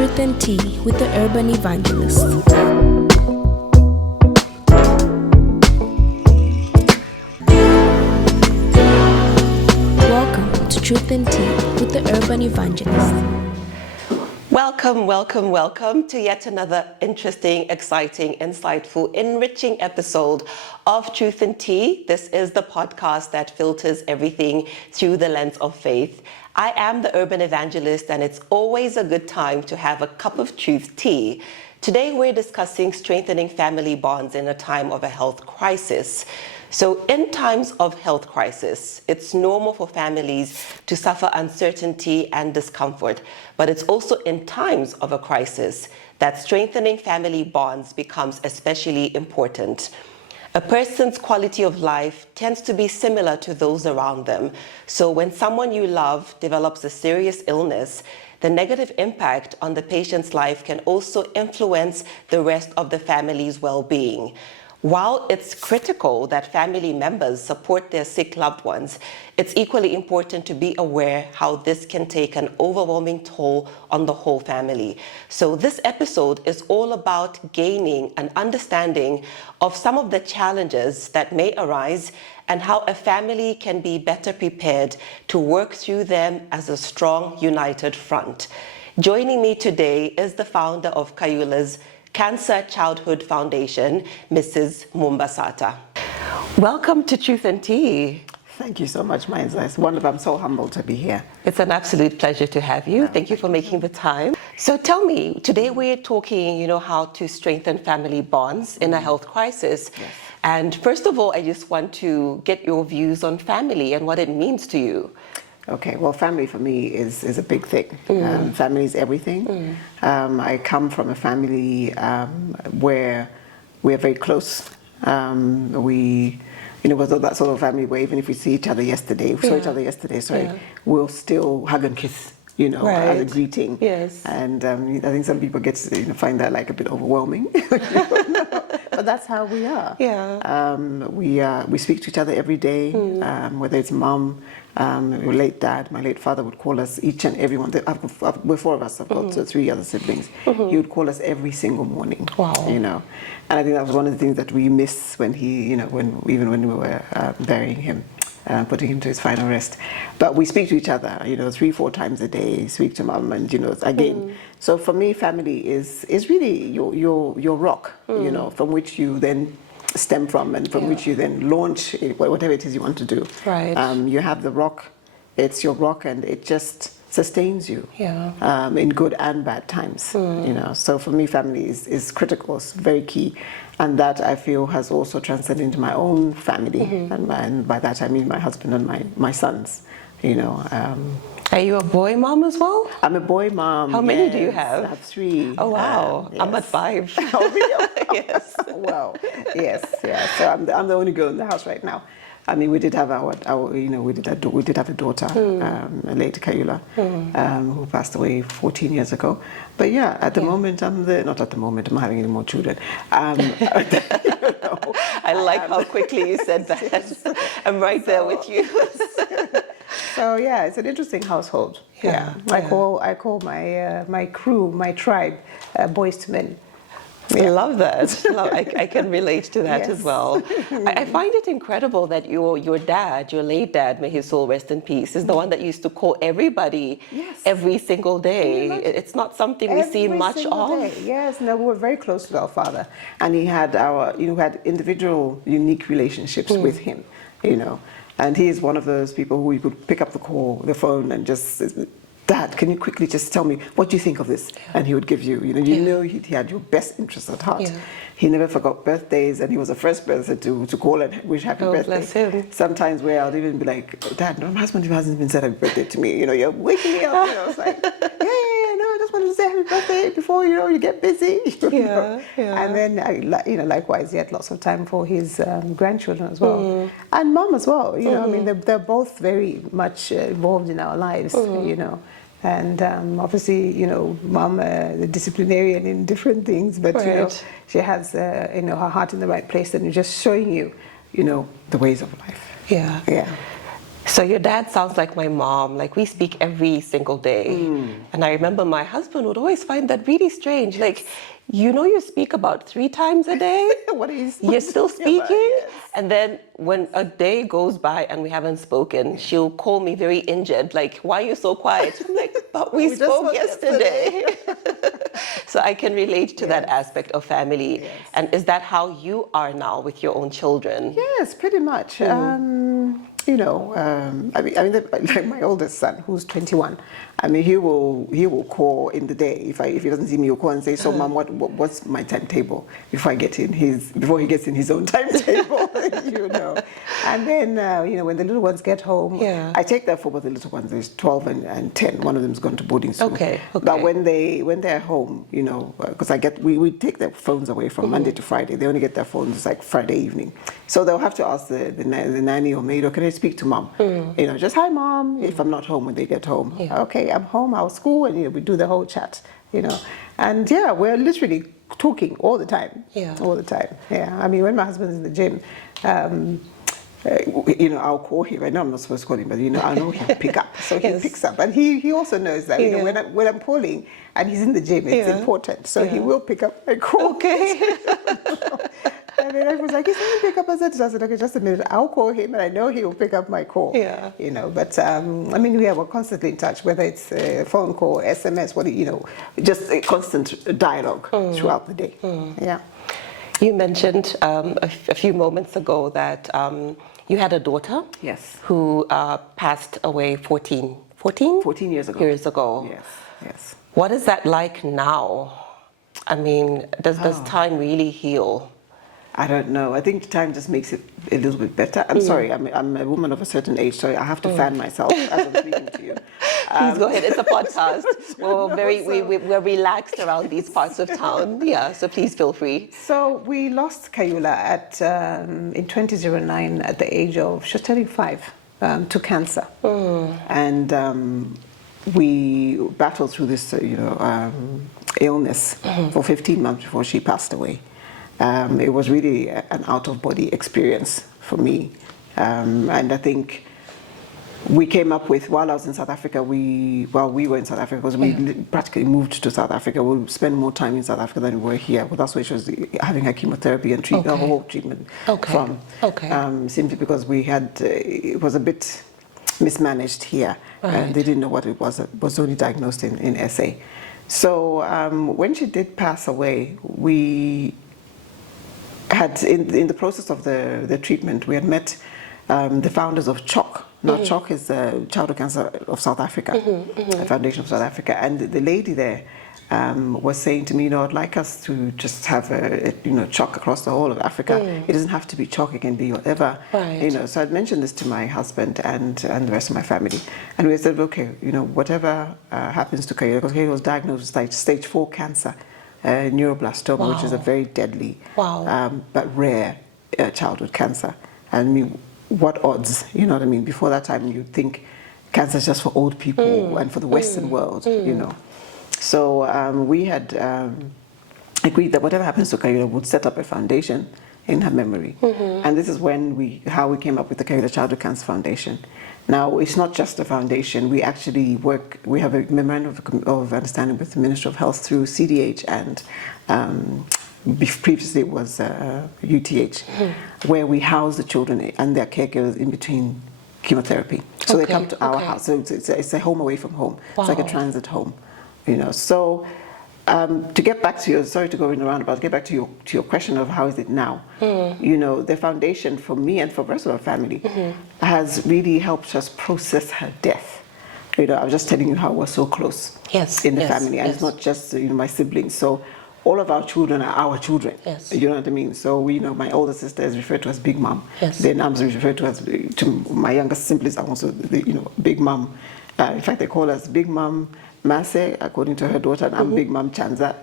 Truth and Tea with the Urban Evangelist. Welcome to Truth and Tea with the Urban Evangelist. Welcome to yet another interesting, exciting, insightful, enriching episode of Truth and Tea. This is the podcast that filters everything through the lens of faith. I am the Urban Evangelist, and it's always a good time to have a cup of truth tea. Today we're discussing strengthening family bonds in a time of a health crisis. So in times of health crisis, it's normal for families to suffer uncertainty and discomfort, but it's also in times of a crisis that strengthening family bonds becomes especially important. A person's quality of life tends to be similar to those around them. So when someone you love develops a serious illness, the negative impact on the patient's life can also influence the rest of the family's well-being. While it's critical that family members support their sick loved ones, it's equally important to be aware how this can take an overwhelming toll on the whole family. So this episode is all about gaining an understanding of some of the challenges that may arise and how a family can be better prepared to work through them as a strong, united front. Joining me today is the founder of Kayula's Childhood Cancer Foundation, Mrs. Mumba Sata. Welcome to Truth and Tea. Thank you so much, Mainza. It's wonderful. I'm so humbled to be here. It's an absolute pleasure to have you. Thank you for making the time. So tell me, today we're talking, how to strengthen family bonds in a health crisis. Yes. And first of all, I just want to get your views on family and what it means to you. Okay, well, family for me is a big thing. Family is everything. I come from a family where we're very close. We was that sort of family where even if we see each other yesterday, we'll still hug and kiss, as a greeting. Yes. And I think some people find that like a bit overwhelming. But that's how we are. Yeah. We speak to each other every day, whether it's mom, your late dad, my late father would call us, each and every one. We're four of us. I've got three other siblings. He would call us every single morning. Wow. And I think that was one of the things that we miss when he, when we were burying him. Putting him to his final rest. But we speak to each other, 3-4 times a day, speak to mom, and, again. So for me, family is really your rock, from which you then stem from and from which you then launch whatever it is you want to do. Right. You have the rock, it's your rock, and it just sustains you in good and bad times. So for me, family is critical, it's very key. And that I feel has also transcended into my own family, and by that I mean my husband and my sons. Are you a boy mom as well? I'm a boy mom. How many do you have? I have 3. Oh wow, Yes. I'm at 5. Oh really? Yes. Wow. Yes. Yeah. So I'm the only girl in the house right now. I mean, we did have we did have a daughter, a late Kayula, who passed away 14 years ago. But yeah, at the moment, not at the moment, I'm not having any more children. I like how quickly you said that. Yes. I'm right there with you. So yeah, it's an interesting household. Yeah. I call my crew, my tribe, boys to men. I love that. I can relate to that as well. I find it incredible that your dad, your late dad, may his soul rest in peace, is the one that used to call everybody every single day. It's not something we see much of. Yes, no, we were very close to our father, and he had had individual, unique relationships with him, and he is one of those people who you could pick up the phone, and just. Dad, can you quickly just tell me what do you think of this? And he would give you, he had your best interests at heart. Yeah. He never forgot birthdays, and he was the first person to call and wish happy birthday. Bless him. Sometimes where I'll even be like, Dad, my husband hasn't been said happy birthday to me. You're waking me up. It's like, no, I just wanted to say happy birthday before you get busy. Yeah. And then likewise, he had lots of time for his grandchildren as well, and mom as well. I mean, they're both very much involved in our lives. And obviously, mom, the disciplinarian in different things, but she has her heart in the right place, and just showing you, the ways of life. Yeah. So your dad sounds like my mom. Like we speak every single day. And I remember my husband would always find that really strange. Like, you speak about 3 times a day. What are you You're still speaking about? speaking. Yes. And then when a day goes by and we haven't spoken, she'll call me very injured. Like, why are you so quiet? I'm like, but we just spoke spoke yesterday. So I can relate to that aspect of family. Yes. And is that how you are now with your own children? Yes, pretty much. Like my oldest son, who's 21. I mean, he will call in the day if he doesn't see me. He'll call and say, "So, Mom, what's my timetable?" Before he gets in his own timetable, And then when the little ones get home, I take that for both the little ones. There's 12 and 10. One of them's gone to boarding school. Okay. But when they're home, because we take their phones away from Monday to Friday. They only get their phones like Friday evening, so they'll have to ask the nanny or maid, or can I speak to Mom? Just hi, Mom. If I'm not home when they get home, okay, I'm home. I'll school, and we do the whole chat. And we're literally talking all the time. All the time. I mean, when my husband's in the gym. I'll call him. I know I'm not supposed to call him, but I know he'll pick up. So he picks up, and he also knows that when I'm calling and he's in the gym, it's important. So he will pick up my call. Okay. And then I was like, he's going to pick up. I said, okay, just a minute. I'll call him, and I know he will pick up my call. But we're constantly in touch, whether it's a phone call, SMS, just a constant dialogue throughout the day. You mentioned a few moments ago that you had a daughter. Yes. Who passed away 14 years ago. Yes. What is that like now? I mean, does time really heal? I don't know. I think time just makes it a little bit better. I'm sorry, I'm a woman of a certain age, so I have to fan myself as I'm speaking to you. Please go ahead. It's a podcast. We're relaxed around these parts of town. So please feel free. So we lost Kayula in 2009 at the age of, she was turning 5, to cancer. And we battled through this, illness for 15 months before she passed away. It was really an out-of-body experience for me. And I think we came up with, while I was in South Africa, we were in South Africa, because we practically moved to South Africa. We spent more time in South Africa than we were here. Well, that's where she was having her chemotherapy and the whole treatment from. Simply because it was a bit mismanaged here. And they didn't know what it was. It was only diagnosed in SA. So when she did pass away, we had, in the process of the treatment, we had met the founders of CHOC. Now, CHOC is the Childhood Cancer of South Africa, the Foundation of South Africa. And the lady there was saying to me, I'd like us to just have CHOC across the whole of Africa. It doesn't have to be CHOC, it can be whatever. So I'd mentioned this to my husband and the rest of my family. And we said, okay, whatever happens to Kayula, because Kayula was diagnosed with stage 4 cancer. Neuroblastoma, which is a very deadly but rare childhood cancer. And what odds? You know what I mean? Before that time, you'd think cancer is just for old people and for the Western world, So we had agreed that whatever happens to Kayula, would set up a foundation in her memory. And this is how we came up with the Kayula Childhood Cancer Foundation. Now, it's not just a foundation. We actually we have a memorandum of understanding with the Ministry of Health through CDH and previously it was UTH, where we house the children and their caregivers in between chemotherapy. So they come to our house. So it's a home away from home. It's like a transit home, So to get back to sorry to go in a roundabout, to get back to your question of how is it now, the foundation for me and for the rest of our family has really helped us process her death. I was just telling you how we're so close in the family, and it's not just my siblings. So all of our children are our children. You know what I mean? So my older sister is referred to as Big Mom. Then I'm referred to my younger siblings are also Big Mom. In fact, they call us Big Mom Mase, according to her daughter, and I'm Big Mom Chanza,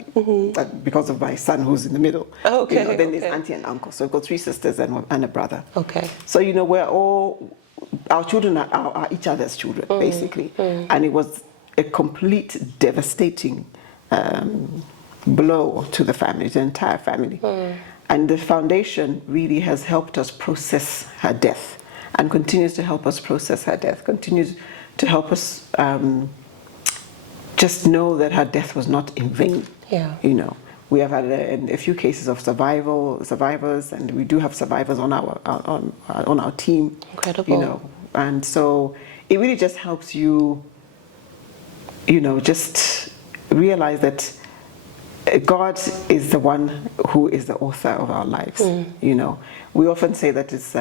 because of my son who's in the middle. Then there's auntie and uncle. So we've got 3 sisters and a brother. So we're all, our children are each other's children, basically. And it was a complete devastating blow to the family, the entire family. And the foundation really has helped us process her death. and continues to help us process her death, continues to help us just know that her death was not in vain. Yeah. You know, we have had a few cases of survivors, and we do have survivors on our team. Incredible. You know, and so it really just helps you, you know, just realize that God is the one who is the author of our lives. You know, we often say that it's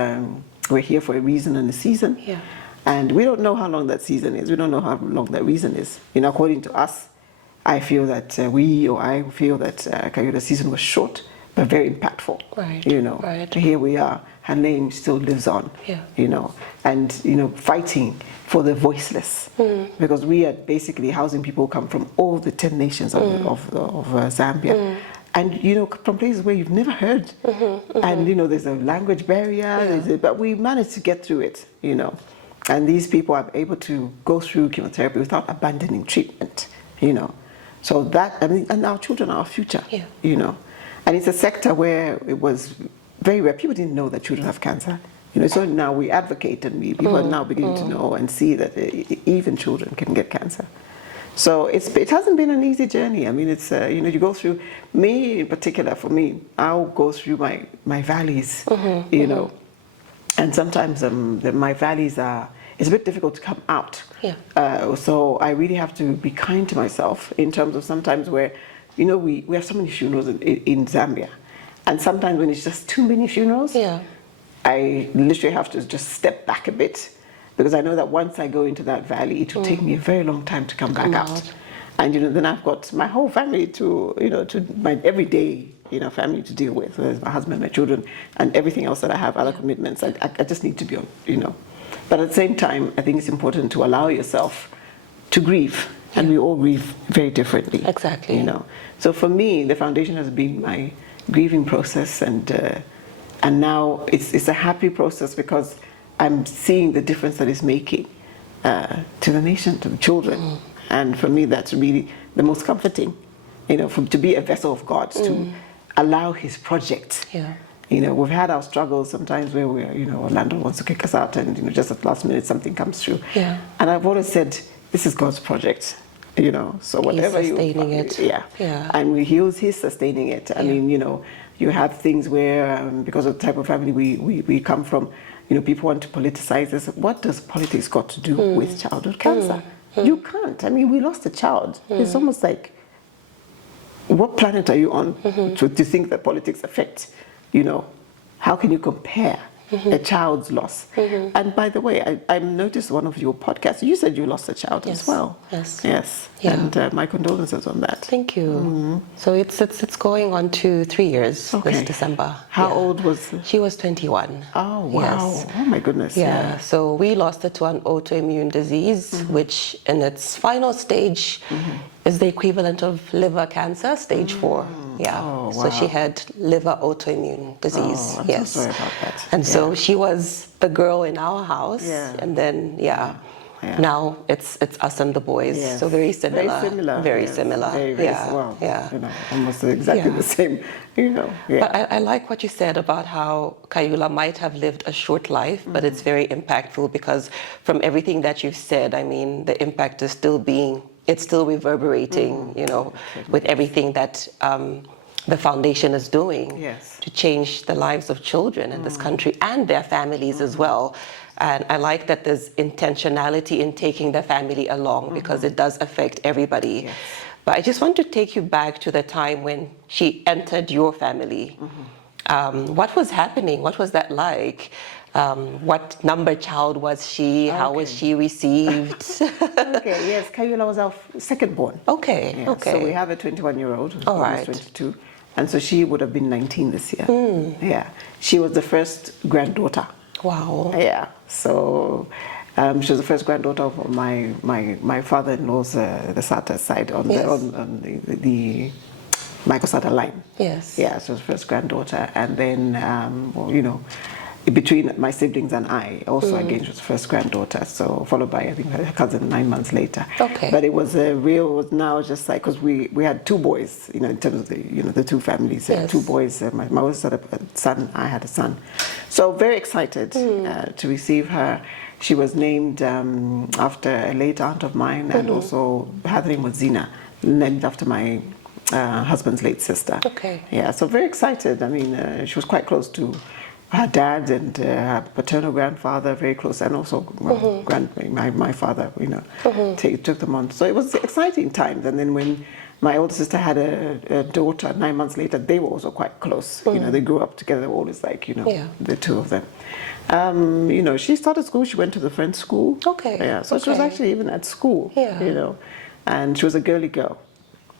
we're here for a reason and a season. Yeah. And we don't know how long that season is. We don't know how long that reason is. You know, according to us, I feel that I feel that Kayula's season was short, but very impactful. Right. You know, right. Here we are. Her name still lives on. Yeah. You know, and you know, fighting for the voiceless, because we are basically housing people who come from all the 10 nations of Zambia. And you know, from places where you've never heard, and you know, there's a language barrier, but we managed to get through it. You know. And these people are able to go through chemotherapy without abandoning treatment, you know. So that, I mean, and our children are our future, you know. And it's a sector where it was very rare. People didn't know that children have cancer. You know, so now we advocate, and people are now beginning to know and see that even children can get cancer. So it hasn't been an easy journey. I mean, it's, you know, you go through, me in particular, for me, I'll go through my valleys, you know. And sometimes my valleys it's a bit difficult to come out. Yeah. So I really have to be kind to myself in terms of sometimes where, you know, we have so many funerals in Zambia. And sometimes when it's just too many funerals, I literally have to just step back a bit, because I know that once I go into that valley, it will take me a very long time to come back out. And, you know, then I've got my whole family to my everyday, you know, family to deal with. There's my husband, my children, and everything else that I have, other commitments. I just need to be on, you know. But at the same time, I think it's important to allow yourself to grieve. And we all grieve very differently. Exactly. You know. So for me, the foundation has been my grieving process, and now it's a happy process, because I'm seeing the difference that it's making to the nation, to the children. And for me, that's really the most comforting, you know, to be a vessel of God, to allow His project. Yeah. You know, we've had our struggles sometimes where we're, you know, Orlando wants to kick us out, and, you know, just at the last minute something comes through. Yeah. And I've always said, this is God's project, you know, so whatever He's sustaining it. Yeah. And He's sustaining it. I mean, you know, you have things where, because of the type of family we come from, you know, people want to politicize this. What does politics got to do with childhood cancer? You can't. I mean, we lost a child. It's almost like, what planet are you on to think that politics affect, you know, how can you compare a child's loss? And by the way, I noticed one of your podcasts, you said you lost a child as well. Yes. Yeah. And my condolences on that. Thank you. So it's going on to 3 years this December. How old was she? Was 21. Oh, wow. Yes. Oh, my goodness. Yeah. So we lost her to an autoimmune disease, which in its final stage is the equivalent of liver cancer, stage 4. Yeah. Oh, wow. So she had liver autoimmune disease. Oh, I'm so sorry about that. And so she was the girl in our house. Yeah. And then, now it's us and the boys. Yes. So very similar. Very similar. Very well, Yeah. You know, almost exactly the same, you know. Yeah. But I like what you said about how Kayula might have lived a short life, but it's very impactful, because from everything that you've said, I mean, the impact is it's still reverberating, you know, with everything that the foundation is doing to change the lives of children in this country and their families as well. And I like that there's intentionality in taking the family along, because it does affect everybody. But I just want to take you back to the time when she entered your family. What was happening? What was that like? What number child was she? How was she received? Yes, Kayula was our second born. Okay. So we have a 21-year-old who's All almost right. 22. And so she would have been 19 this year. Yeah. She was the first granddaughter. Wow. Yeah. So she was the first granddaughter of my father-in-law's the Sata side on the Mumba Sata line. Yes. Yeah, she was the first granddaughter. And then, well, you know, between my siblings and I. Also, again, she was the first granddaughter, so followed by, I think, her cousin 9 months later. Okay. But it was now just like, because we had two boys, in terms of the two families. Yes. Two boys. My mother had a son, I had a son. So very excited to receive her. She was named after a late aunt of mine, and also her name was Zina, named after my husband's late sister. Okay. Yeah, so very excited. I mean, she was quite close to her dad and her paternal grandfather, very close, and also my father, took them on. So it was exciting times. And then when my older sister had a daughter 9 months later, they were also quite close. They grew up together. They were always like, the two of them. She started school. She went to the French school. Okay. Yeah. So she was actually even at school. Yeah. And she was a girly girl.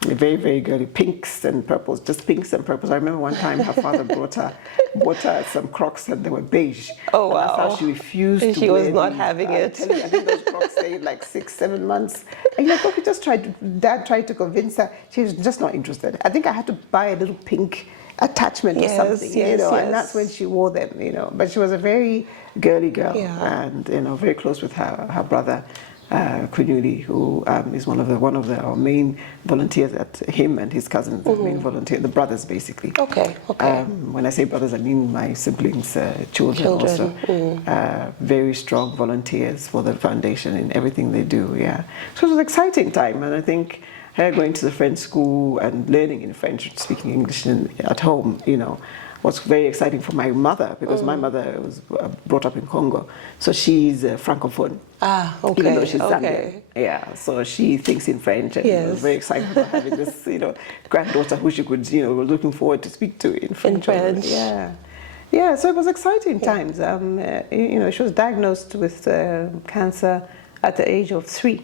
Very, very girly, pinks and purples, just pinks and purples. I remember one time her father bought her some Crocs and they were beige. Oh, wow. And that's how she refused and to she wear was not these. having it. I think those Crocs stayed like 6-7 months. And Dad tried to convince her. She was just not interested. I think I had to buy a little pink attachment or something, yes. and that's when she wore them, But she was a very girly girl and, very close with her brother. Kunuli, who is one of our main volunteers at him and his cousins, the main volunteer, the brothers basically. Okay. When I say brothers, I mean my siblings' children also. Very strong volunteers for the foundation in everything they do. Yeah, so it was an exciting time, and I think her going to the French school and learning in French, speaking English at home, was very exciting for my mother, because my mother was brought up in Congo, so she's Francophone. Okay. Even though she's Zambian. Yeah, so she thinks in French, and was very excited about having this, granddaughter who she could, was looking forward to speak to in French. Yeah, so it was exciting times. She was diagnosed with cancer at the age of 3.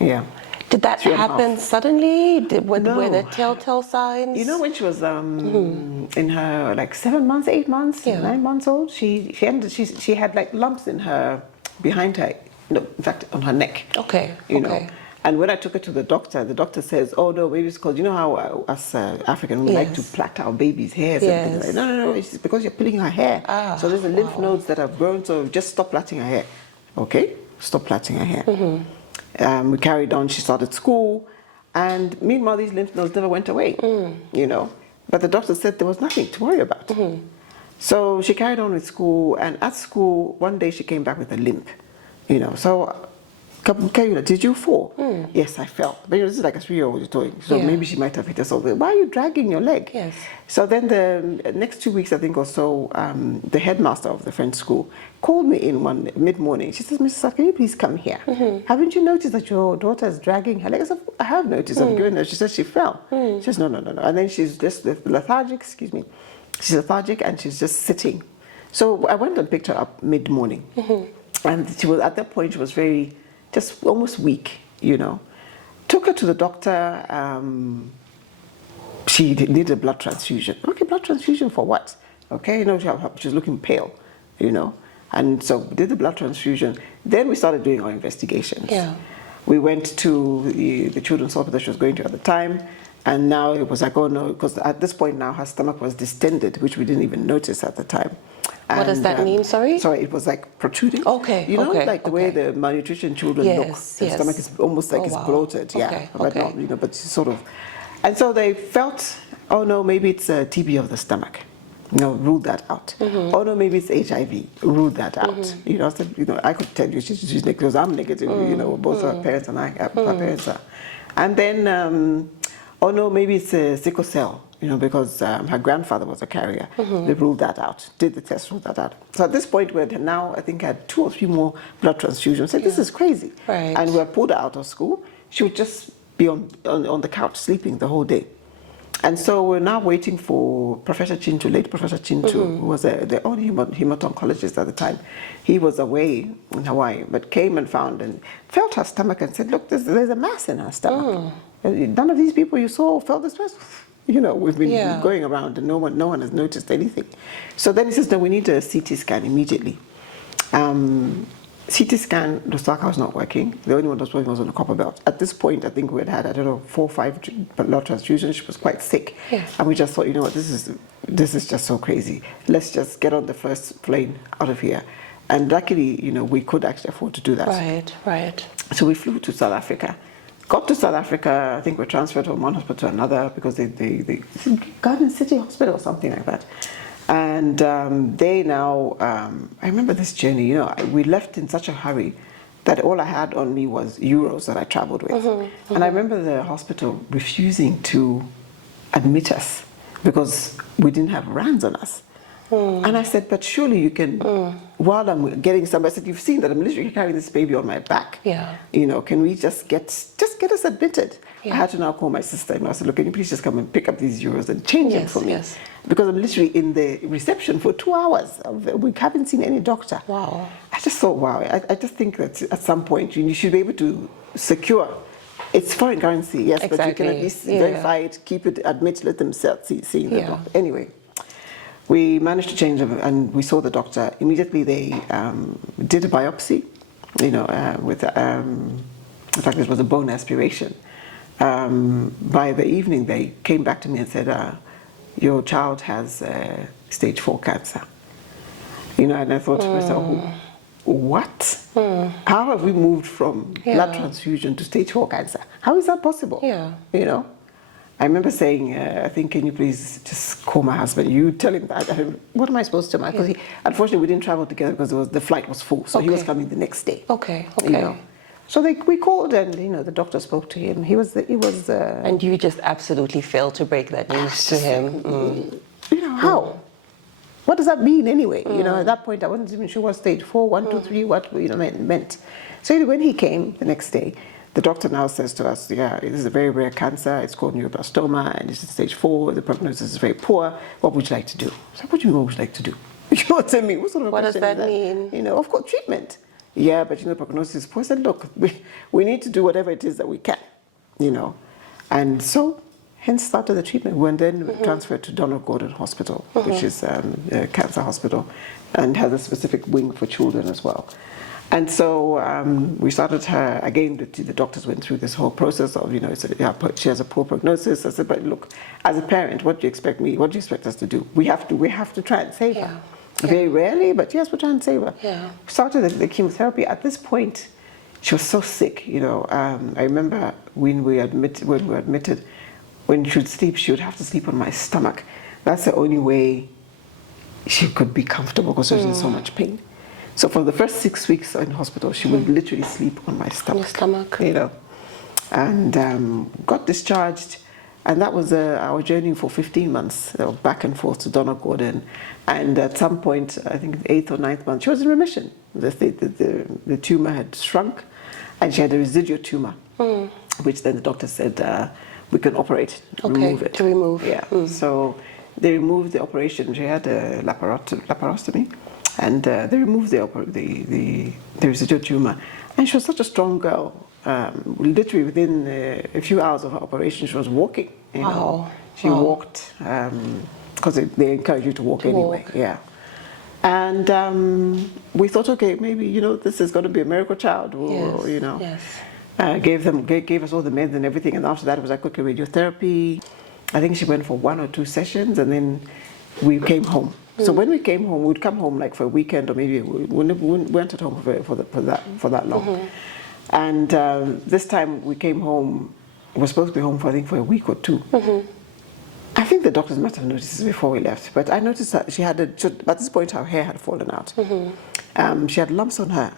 Yeah. Did that happen suddenly? Were there telltale signs? When she was in her 7 months, 8 months, 9 months old, she had like lumps in her, behind her, in fact on her neck. Okay. And when I took her to the doctor says, oh no, maybe it's because how us African we like to plait our baby's hair. Yes. No, it's because you're pulling her hair. So there's the lymph nodes that have grown, so just stop plaiting her hair. Okay, stop plaiting her hair. We carried on, she started school, and meanwhile these lymph nodes never went away, But the doctor said there was nothing to worry about. So she carried on with school, and at school, one day she came back with a limp, So, Kayula, did you fall? Yes, I fell. But this is like a 3-year-old you're doing, so maybe she might have hit herself. Why are you dragging your leg? Yes. So then the next 2 weeks, I think, or so, the headmaster of the French school called me in one mid-morning. She says, Mrs. Sata, can you please come here? Haven't you noticed that your daughter is dragging her leg? I said, I have noticed. I've given her. She says she fell. She says, no. And then she's just lethargic, She's lethargic and she's just sitting. So I went and picked her up mid-morning. And she was, at that point, she was just almost weak, Took her to the doctor. She needed a blood transfusion. Okay, blood transfusion for what? Okay, she was looking pale, And so we did the blood transfusion. Then we started doing our investigations. Yeah. We went to the children's hospital she was going to at the time. And now it was like, oh no, because at this point now her stomach was distended, which we didn't even notice at the time. What does that mean, sorry? Sorry, it was like protruding. Okay, like the way the malnutrition children look. The stomach is almost like it's bloated. But not, but sort of. And so they felt, oh no, maybe it's a TB of the stomach. Ruled that out. Oh no, maybe it's HIV. Ruled that out. I could tell you she's negative because I'm negative. Both her parents and her parents are. And then, oh no, maybe it's a sickle cell. Because her grandfather was a carrier. They ruled that out. Did the test, ruled that out. So at this point, we had now, I think, had 2 or 3 more blood transfusions. Said, this is crazy. Right. And we had pulled her out of school. She would just be on the couch sleeping the whole day. And so we're now waiting for Professor Chintu, late Professor Chintu, who was the only hemat-oncologist at the time. He was away in Hawaii, but came and found and felt her stomach and said, look, there's a mass in her stomach. None of these people you saw felt this mass. We've been going around and no one has noticed anything. So then he says, no, we need a CT scan immediately. CT scan, the Stark was not working. The only one that was working was on a copper belt. At this point, I think we had 4 or 5 blood transfusions. She was quite sick. Yes. And we just thought, this is this is just so crazy. Let's just get on the first plane out of here. And luckily, you know, we could actually afford to do that. Right, right. So we flew to South Africa. Got to South Africa, I think we're transferred from one hospital to another because they Garden City Hospital or something like that. And they now, I remember this journey, you know, we left in such a hurry that all I had on me was euros that I traveled with. And I remember the hospital refusing to admit us because we didn't have rands on us. And I said, but surely you can, while I'm getting somebody, I said, you've seen that I'm literally carrying this baby on my back. Yeah. You know, can we just get us admitted? Yeah. I had to now call my sister and I said, look, can you please just come and pick up these euros and change them for me? Yes. Because I'm literally in the reception for 2 hours. We haven't seen any doctor. Wow. I just thought, wow, I just think that at some point you should be able to secure. It's foreign currency, yes, but you can at least verify it, keep it, admit, let them see the doctor. Anyway, we managed to change them and we saw the doctor. Immediately they did a biopsy, you know, in fact it was a bone aspiration. By the evening they came back to me and said, your child has stage 4 cancer. You know, and I thought to myself, what? How have we moved from blood transfusion to stage 4 cancer? How is that possible? Yeah. You know? I remember saying, I think, can you please just call my husband? You tell him that. What am I supposed to tell him? Because unfortunately we didn't travel together because the flight was full. So he was coming the next day. Okay. You know? So we called and, you know, the doctor spoke to him. He was and you just absolutely failed to break that news to him. You know, how? What does that mean anyway? You know, at that point I wasn't even sure what stage 4, 1, 2, 3, what, you know, meant. So when he came the next day, the doctor now says to us, yeah, this is a very rare cancer. It's called neuroblastoma and it's in stage 4. The prognosis is very poor. What would you like to do? So what do you mean, what would you like to do? You know what I mean? What sort of What does that question mean? You know, of course, treatment. Yeah, but you know, prognosis is poor. I said, look, we need to do whatever it is that we can, you know. And so, hence started the treatment. We were then transferred to Donald Gordon Hospital, which is a cancer hospital, and has a specific wing for children as well. And so we started her, again, the doctors went through this whole process of, you know, she has a poor prognosis. I said, but look, as a parent, what do you expect us to do? We have to try and save her. Very rarely, but yes, we're trying to save her. Yeah. We started the chemotherapy. At this point, she was so sick, you know. I remember when we were admitted, when she would sleep, she would have to sleep on my stomach. That's the only way she could be comfortable because she was in so much pain. So for the first 6 weeks in hospital, she would literally sleep on my stomach. Your stomach. You know. And got discharged. And that was our journey for 15 months, back and forth to Donald Gordon. And at some point, I think the 8th or 9th month, she was in remission. The tumor had shrunk, and she had a residual tumor, which then the doctor said we can operate, remove it. To remove. Yeah. So they removed the operation. She had a laparoscopy, and they removed the residual tumor. And she was such a strong girl. Literally within a few hours of her operation, she was walking. You know. She walked because they encourage you to walk anyway. Yeah. And we thought, okay, maybe, you know, this is going to be a miracle child. Or, you know. Yes. Gave us all the meds and everything, and after that it was like, okay, radiotherapy. I think she went for 1 or 2 sessions, and then we came home. So when we came home, we'd come home like for a weekend, or maybe we weren't at home for that long. And this time we came home, we were supposed to be home for a week or 2. I think the doctors must have noticed this before we left, but I noticed that she had at this point her hair had fallen out. She had lumps on her.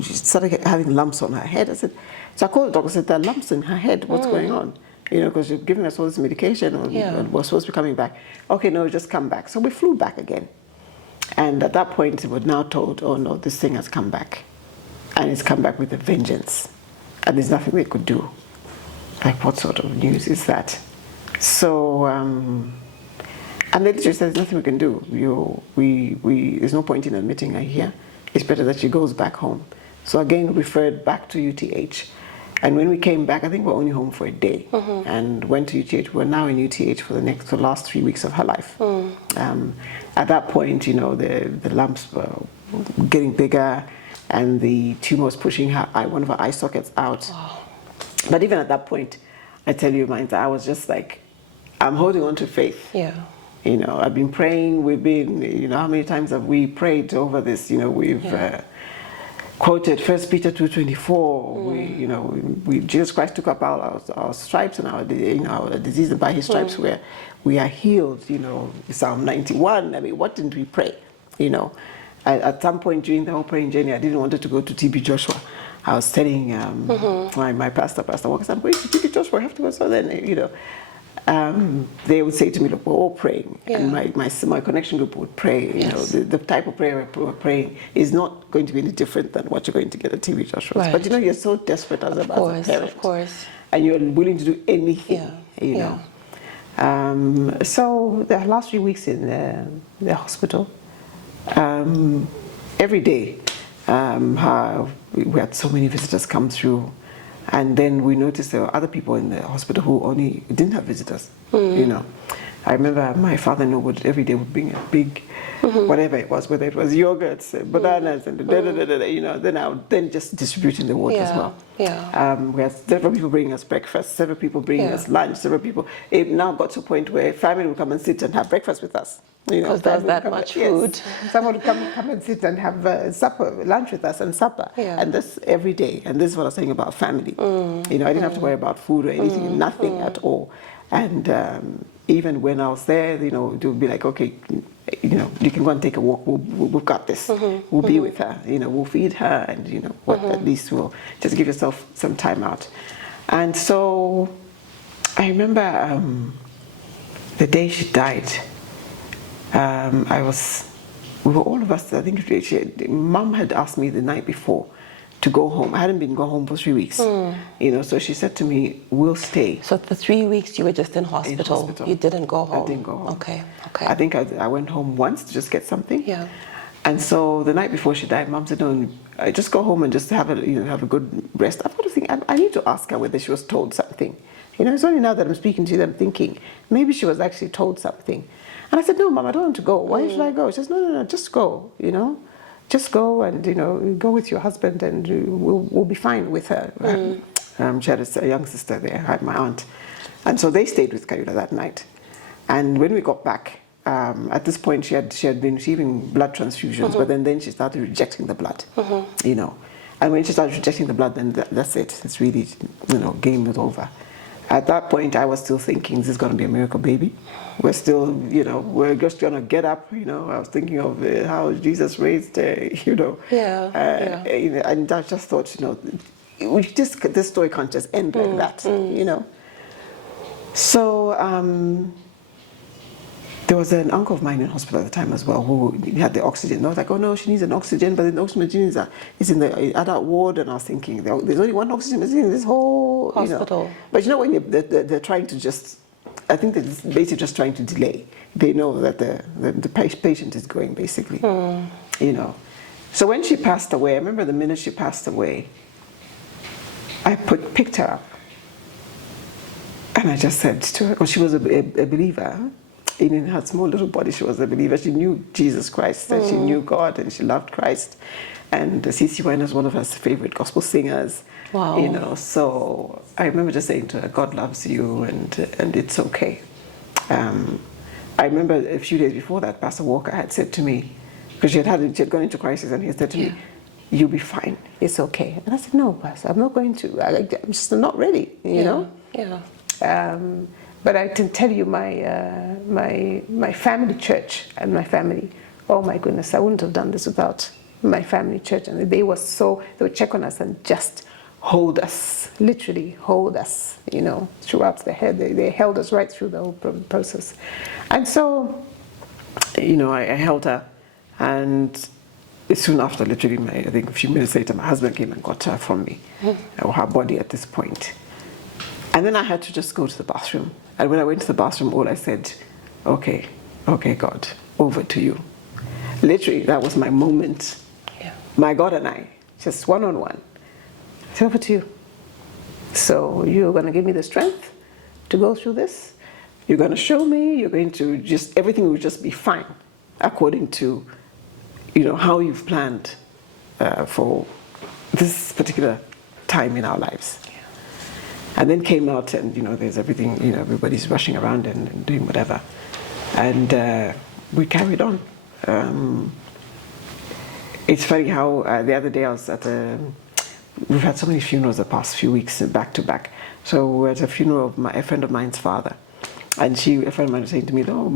She started having lumps on her head. So I called the doctor and said, there are lumps in her head, what's going on? You know, because you're giving us all this medication, and we're supposed to be coming back. Okay, no, just come back. So we flew back again. And at that point, we were now told, oh no, this thing has come back. And it's come back with a vengeance. And there's nothing they could do. Like, what sort of news is that? So, and they literally said, there's nothing we can do. There's no point in admitting her here. It's better that she goes back home. So again, referred back to UTH. And when we came back, I think we were only home for a day, and went to UTH. We're now in UTH for the last 3 weeks of her life. At that point, you know, the lumps were getting bigger, and the tumor was pushing one of her eye sockets out. Wow. But even at that point, I tell you, I was just like, I'm holding on to faith. Yeah. You know, I've been praying. We've been, you know, how many times have we prayed over this? You know, we've quoted 1 Peter 2:24. We, you know, Jesus Christ took up our stripes and our, you know, our disease, and by His stripes we are healed. You know, Psalm 91. I mean, what didn't we pray? You know, at some point during the whole praying journey, I didn't want to go to TB Joshua. I was telling my pastor Walker, I'm going to TB Joshua. I have to go. So then, you know. They would say to me, look, we're all praying. And my connection group would pray. You know, the type of prayer we're praying is not going to be any different than what you're going to get at TV Joshua's. But you know, you're so desperate as a parent. Of course. And you're willing to do anything, you know. So the last few weeks in the hospital, every day, we had so many visitors come through. And then we noticed there were other people in the hospital who only didn't have visitors, you know. I remember my father-in-law would every day would bring a big, whatever it was, whether it was yogurts, bananas, and you know. Then I would then just distributing the ward as well. We had several people bringing us breakfast, several people bringing us lunch, several people. It now got to a point where family would come and sit and have breakfast with us. You know, because there's that much food. Someone would come and sit and have supper, lunch with us and supper. And this every day. And this is what I was saying about family. You know, I didn't have to worry about food or anything, nothing at all. And even when I was there, you know, they would be like, okay, you know, you can go and take a walk. We've got this. We'll be with her. You know, we'll feed her, and you know, at least we'll just give yourself some time out. And so, I remember the day she died. We were all of us. I think Mom had asked me the night before to go home. I hadn't been gone home for 3 weeks, you know. So she said to me, "We'll stay." So for 3 weeks you were just in hospital. You didn't go home. I didn't go home. Okay. I think I went home once to just get something. And so the night before she died, Mom said, "No, just go home and just have a good rest." I've got to think. I need to ask her whether she was told something. You know, it's only now that I'm speaking to you that I'm thinking maybe she was actually told something. And I said, "No, Mom, I don't want to go. Why should I go?" She says, No, just go, you know. Just go and, you know, go with your husband and we'll be fine with her. She had a young sister there, I had my aunt. And so they stayed with Kayula that night. And when we got back, at this point she had been receiving blood transfusions, but then she started rejecting the blood, you know. And when she started rejecting the blood, then that's it. It's really, you know, game was over. At that point, I was still thinking, this is going to be a miracle baby. We're still, you know, we're just going to get up, you know. I was thinking of how Jesus raised, you know. And I just thought, you know, this story can't just end like that, you know. So there was an uncle of mine in hospital at the time as well who had the oxygen. And I was like, oh no, she needs an oxygen, but the oxygen machine is in the adult ward. And I was thinking, there's only one oxygen machine in this whole hospital. You know. But you know, when they're trying to just, I think they're basically just trying to delay. They know that the patient is going, basically, you know. So when she passed away, I remember the minute she passed away, I picked her up. And I just said to her, well, she was a believer. In her small little body, she was a believer. She knew Jesus Christ, and she knew God, and she loved Christ. And CC Wine was one of her favorite gospel singers. Wow. You know, so I remember just saying to her, God loves you, and it's okay. I remember a few days before that, Pastor Walker had said to me, because she had gone into crisis, and he said to me, you'll be fine, it's okay. And I said, no, Pastor, I'm not going to. I'm just not ready, you know? But I can tell you, my family church and my family, oh my goodness, I wouldn't have done this without my family church. And they would check on us and just hold us, literally hold us, you know, throughout they held us right through the whole process. And so, you know, I held her, and soon after, literally, I think a few minutes later, my husband came and got her from me, or her body at this point. And then I had to just go to the bathroom. And when I went to the bathroom, all I said, okay, God, over to you. Literally, that was my moment. My God and I, just one-on-one. I said, over to you. So you're going to give me the strength to go through this. You're going to show me. You're going to just, everything will just be fine according to, you know, how you've planned for this particular time in our lives. And then came out, and you know, there's everything, you know, everybody's rushing around and doing whatever. And we carried on. It's funny how the other day I was at we've had so many funerals the past few weeks back to back. So we were at a funeral of a friend of mine's father. And a friend of mine was saying to me, oh,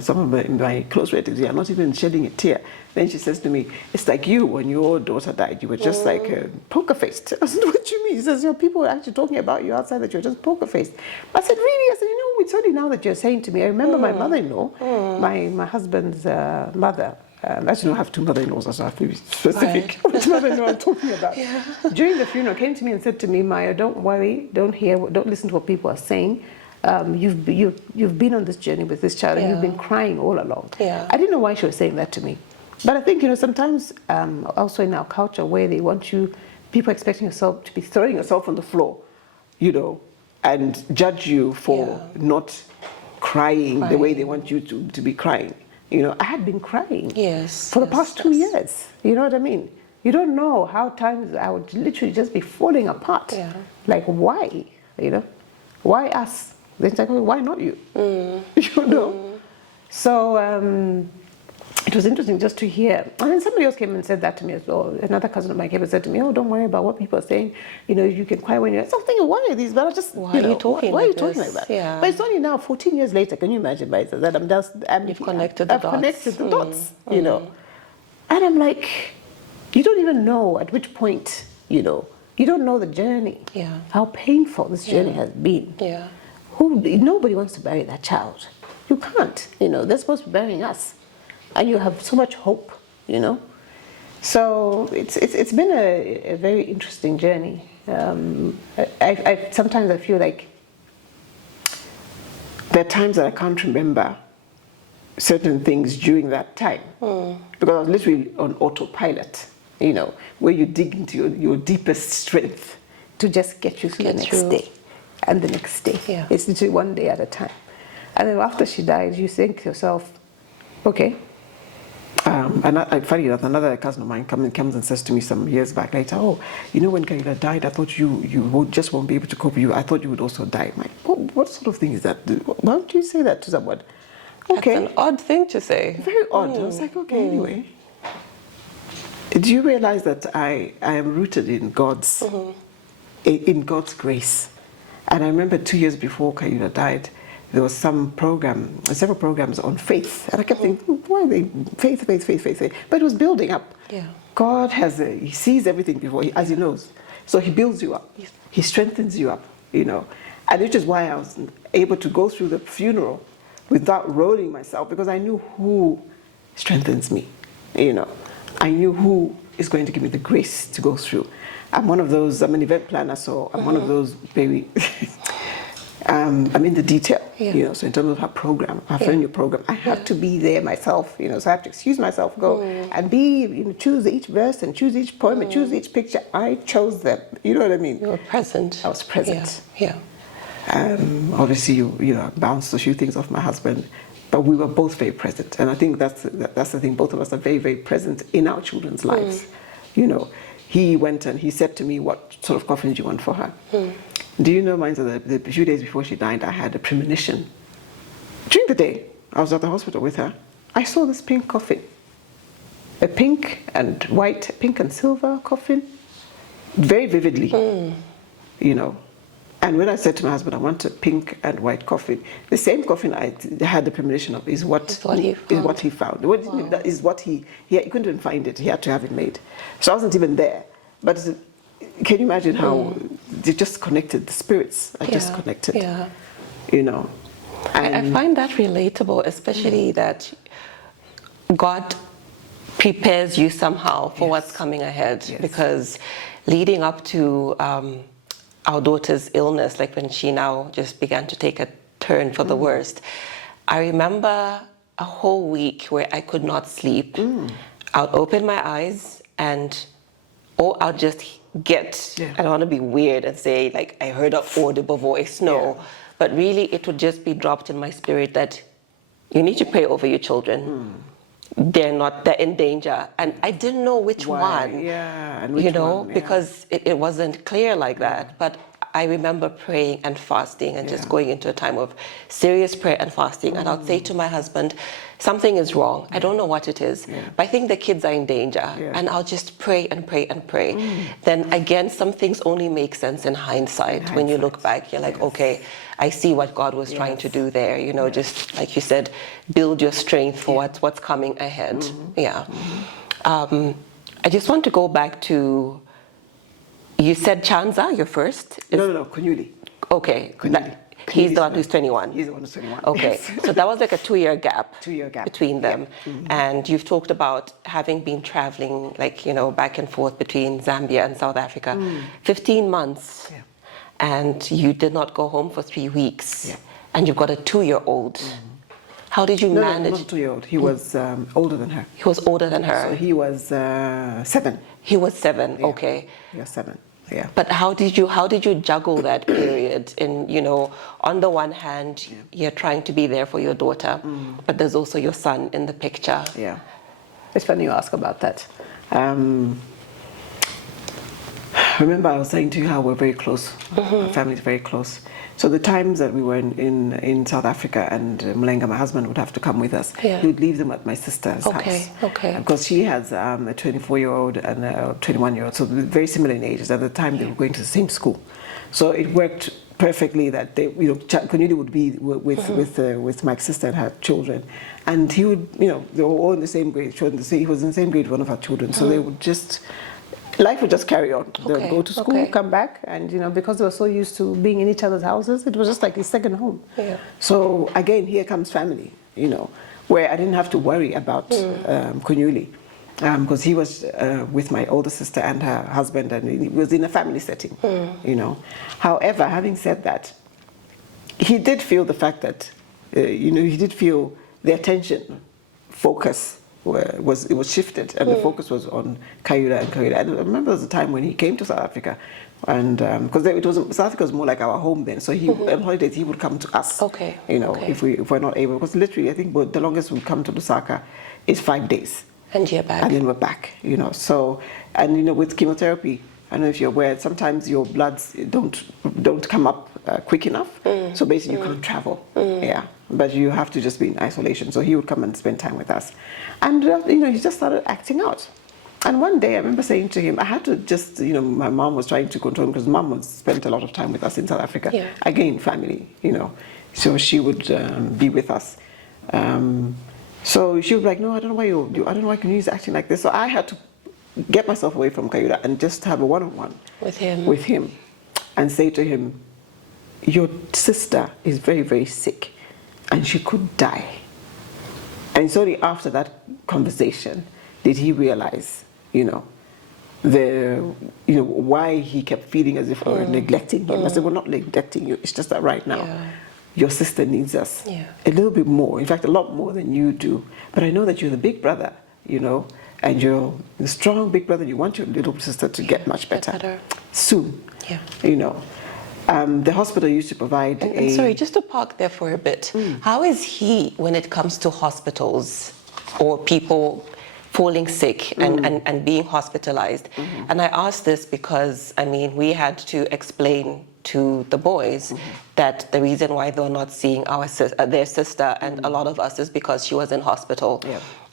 some of my close relatives, are not even shedding a tear. Then she says to me, it's like you, when your daughter died, you were just like poker-faced. I said, what do you mean? She says, people were actually talking about you outside that you're just poker-faced. I said, really? I said, it's only now that you're saying to me. I remember my mother-in-law, my husband's mother. Actually, I have two mother-in-laws, so I have to be specific which mother-in-law I'm talking about. Yeah. During the funeral, came to me and said to me, Maya, don't worry, don't listen to what people are saying. You've been on this journey with this child, and you've been crying all along. Yeah. I didn't know why she was saying that to me, but I think sometimes also in our culture where they want people expecting yourself to be throwing yourself on the floor, and judge you for not crying the way they want you to be crying. I had been crying for the past 2 years. You know what I mean? You don't know how times I would literally just be falling apart. Yeah. Like, why? Why us? Then it's like, why not you? So it was interesting just to hear. And then somebody else came and said that to me as well. Another cousin of mine came and said to me, oh, don't worry about what people are saying. You can cry when you're... So I'm thinking, why are these? But I just, why are you talking like that? Yeah. But it's only now, 14 years later, can you imagine, that You've connected the dots. I've connected the dots, And I'm like, you don't even know at which point, you don't know the journey, how painful this journey has been. Yeah. Nobody wants to bury that child. You can't, they're supposed to be burying us. And you have so much hope, So it's been a very interesting journey. Sometimes I feel like there are times that I can't remember certain things during that time. Because I was literally on autopilot, where you dig into your deepest strength to just get you through the next day and the next day. Yeah. It's literally one day at a time. And then after she dies, you think to yourself, okay. Funny enough, another cousin of mine comes and says to me some years back later, oh, when Kayula died, I thought you just won't be able to cope with you. I thought you would also die. I'm like, what sort of thing is that? Why would you say that to someone? Okay. That's an odd thing to say. Very odd. I was like, okay, anyway. Do you realize that I am rooted in God's grace? And I remember 2 years before Kayula died, there was several programs on faith. And I kept thinking, why are they faith? But it was building up. Yeah. God he sees everything before, as he knows. So he builds you up. Yes. He strengthens you up, And which is why I was able to go through the funeral without rolling myself, because I knew who strengthens me, I knew who is going to give me the grace to go through. I'm an event planner, so I'm one of those baby... I'm in the detail, so in terms of her program, her new program, I have to be there myself, so I have to excuse myself, go and be, choose each verse and choose each poem and choose each picture. I chose them, you know what I mean? You were present. I was present. Yeah. Obviously, I bounced a few things off my husband, but we were both very present. And I think that's the thing, both of us are very, very present in our children's lives. He went and he said to me, what sort of coffin do you want for her? Do you know, the few days before she died, I had a premonition. During the day, I was at the hospital with her. I saw this pink coffin. A pink and silver coffin. Very vividly, And when I said to my husband, I want a pink and white coffin, the same coffin I had the premonition of is what he found. Wow. Is what he couldn't even find it. He had to have it made. So I wasn't even there. But can you imagine how they just connected, the spirits are just connected, And I find that relatable, especially that God prepares you somehow for what's coming ahead. Because leading up to our daughter's illness, like when she now just began to take a turn for the worst, I remember a whole week where I could not sleep. I would open my eyes and I'll just I don't want to be weird and say, like, I heard an audible voice. No. But really, it would just be dropped in my spirit that you need to pray over your children. They're in danger. And I didn't know which one. Yeah. And which one, because it wasn't clear like that. But I remember praying and fasting and just going into a time of serious prayer and fasting. And I'd say to my husband, something is wrong. I don't know what it is, but I think the kids are in danger. And I'll just pray and pray and pray. Then again, some things only make sense in hindsight. When you look back, you're like, okay, I see what God was trying to do there. You know, just like you said, build your strength for what's coming ahead. I just want to go back to, you said Chanza, your first? No, Kayula. Okay. Kayula. He's the one who's 21. He's the one who's 21. Okay. So that was like a 2-year gap. 2-year gap. Between them. And you've talked about having been traveling, like, you know, back and forth between Zambia and South Africa. 15 months. And you did not go home for 3 weeks. And you've got a 2-year-old. How did you manage? No, not 2-year-old. He was older than her. He was older than her. So he was 7. He was 7. Okay. He was 7. Yeah. But how did you juggle that period? In, you know, on the one hand, you're trying to be there for your daughter, but there's also your son in the picture. Yeah. It's funny you ask about that. Remember, I was saying to you how we're very close. Our family's very close. So the times that we were in South Africa and Mulenga, my husband, would have to come with us. He would leave them at my sister's house. Because she has a 24-year-old and a 21-year-old, so very similar in ages. At the time, they were going to the same school. So it worked perfectly that they, you know, Kayula would be with my sister and her children. And he would, you know, they were all in the same grade. He was in the same grade with one of her children. So they would just... Life would just carry on. They would go to school, come back, and you know, because they were so used to being in each other's houses, it was just like his second home. So again, here comes family, you know, where I didn't have to worry about Kayula, because he was with my older sister and her husband, and he was in a family setting, you know. However, having said that, he did feel the fact that, you know, he did feel the attention, focus, it was shifted, and the focus was on Kayula and Kayula. And I remember there was a time when he came to South Africa, and because South Africa was more like our home then, so he on holidays he would come to us. You know, if we're not able, because literally I think the longest we come to Lusaka is 5 days. And you're back. And then we're back. You know, so and you know with chemotherapy, I don't know if you're aware, sometimes your bloods don't come up quick enough, so basically you can't travel. But you have to just be in isolation. So he would come and spend time with us. And, you know, he just started acting out. And one day I remember saying to him, I had to just, you know, my mom was trying to control him because mom was spent a lot of time with us in South Africa. Again, family, you know. So she would be with us. So she was like, no, I don't know why I don't know why Kayula's acting like this. So I had to get myself away from Kayula and just have a one-on-one with him and say to him, your sister is very, very sick. And she could die. And it's only after that conversation did he realize, you know, why he kept feeling as if we were neglecting him. I said, we're not neglecting you. It's just that right now, your sister needs us a little bit more. In fact, a lot more than you do. But I know that you're the big brother, you know, and you're the strong big brother. You want your little sister to get much better soon, you know. The hospital used to provide and sorry, just to park there for a bit. How is he when it comes to hospitals or people falling sick and being hospitalized? And I ask this because, I mean, we had to explain to the boys that the reason why they're not seeing their sister and a lot of us is because she was in hospital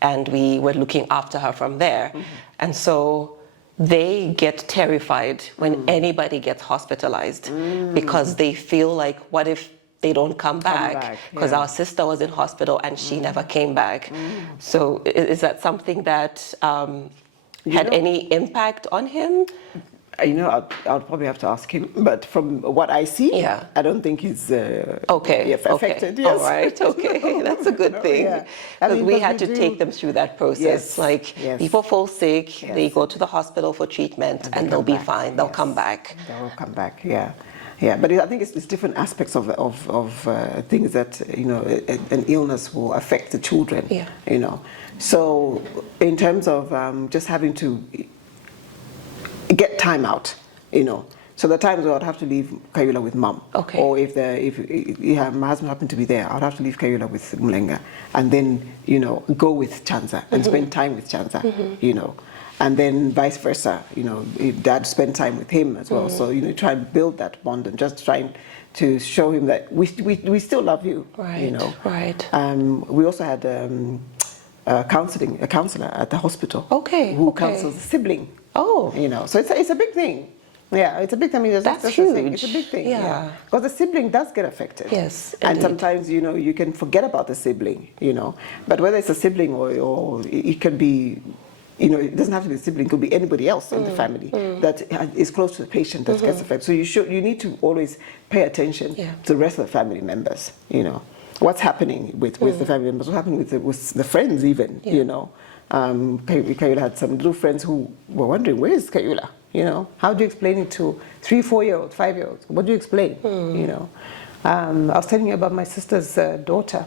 and we were looking after her from there. And so they get terrified when anybody gets hospitalized because they feel like, what if they don't come back? Because our sister was in hospital and she never came back. So is that something that had any impact on him? You know, I'll probably have to ask him, but from what I see, I don't think he's affected. All right, that's a good thing. Because we had to take them through that process. People fall sick, they go to the hospital for treatment, and they'll be fine. They'll come back. They'll come back. Yeah, but I think it's different aspects of things that, you know, an illness will affect the children. You know, so in terms of just having to get time out, you know. So the times where I'd have to leave Kayula with mom, or if my husband happened to be there, I'd have to leave Kayula with Mulenga, and then, you know, go with Chanza and spend time with Chanza, you know. And then vice versa, dad spent time with him as well. So, try and build that bond and just trying to show him that we still love you, Right, right. We also had a counselor at the hospital. Who counsels a sibling. Oh. So it's a big thing. Yeah, it's a big thing. I mean, that's huge. It's a big thing. Yeah. Because the sibling does get affected. Yes, and indeed. sometimes, you can forget about the sibling, But whether it's a sibling or it can be, it doesn't have to be a sibling, it could be anybody else in the family that is close to the patient that gets affected. So you need to always pay attention to the rest of the family members, What's happening with the family members, what's happening with the friends even, Kayula had some little friends who were wondering, where is Kayula? How do you explain it to 3, 4-year-olds, 5-year-olds? What do you explain? I was telling you about my sister's daughter,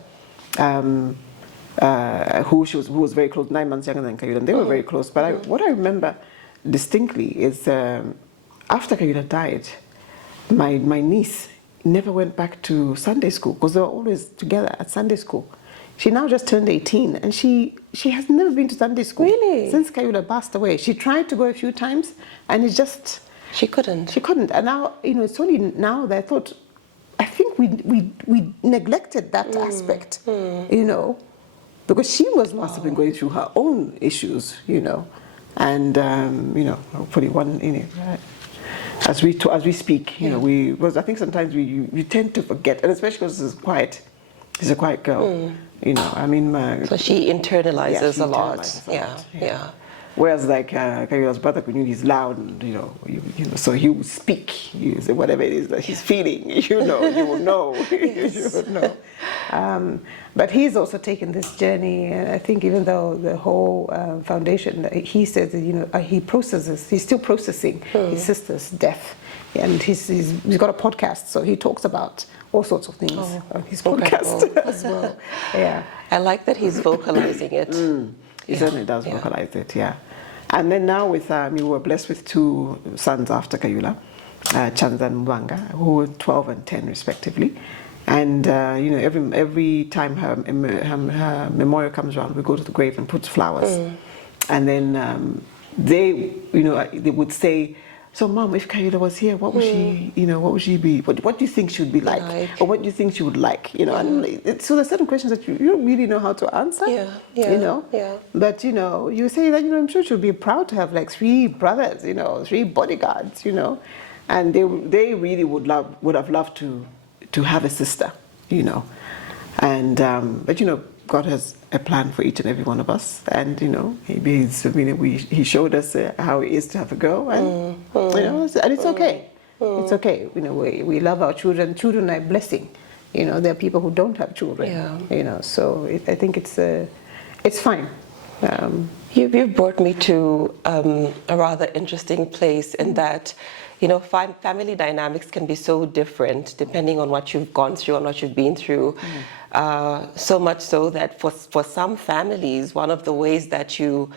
who was very close, 9 months younger than Kayula, and they were very close. But what I remember distinctly is after Kayula died, my niece never went back to Sunday school because they were always together at Sunday school. She now just turned 18 and she has never been to Sunday school. Really? Since Kayula passed away. She tried to go a few times and it just... She couldn't. And now, it's only now that I think we neglected that aspect, because she must have been going through her own issues, and, hopefully as we speak, because I think sometimes we tend to forget, and especially because she's a quiet girl. So she internalizes a lot. Yeah. Whereas like Kayula's brother, he's loud, and, so he will speak, he say whatever it is that he's feeling, you will know. Yes. You would know. But he's also taken this journey, and I think even though the whole foundation, he says that, he's still processing his sister's death. And he's got a podcast, so he talks about all sorts of things on his podcast as well. Yeah. I like that he's vocalizing it. He certainly does vocalize it, yeah. And then now we were blessed with 2 sons after Kayula, Chanza and Mwanga, who were 12 and 10 respectively. And every time her memorial comes around, we go to the grave and put flowers. And then they would say, so Mom, if Kayula was here, what would she, what would she be? What do you think she would be like? Or what do you think she would like? And so there's certain questions that you don't really know how to answer. Yeah. But you say that I'm sure she would be proud to have like 3 brothers, 3 bodyguards, and they really would have loved to have a sister, and but God has a plan for each and every one of us, and he showed us how it is to have a girl, and and it's okay. It's okay. We love our children. Children are a blessing. There are people who don't have children. Yeah. So I think it's fine. You've brought me to a rather interesting place in that, family dynamics can be so different depending on what you've gone through and what you've been through. So much so that for some families, one of the ways that you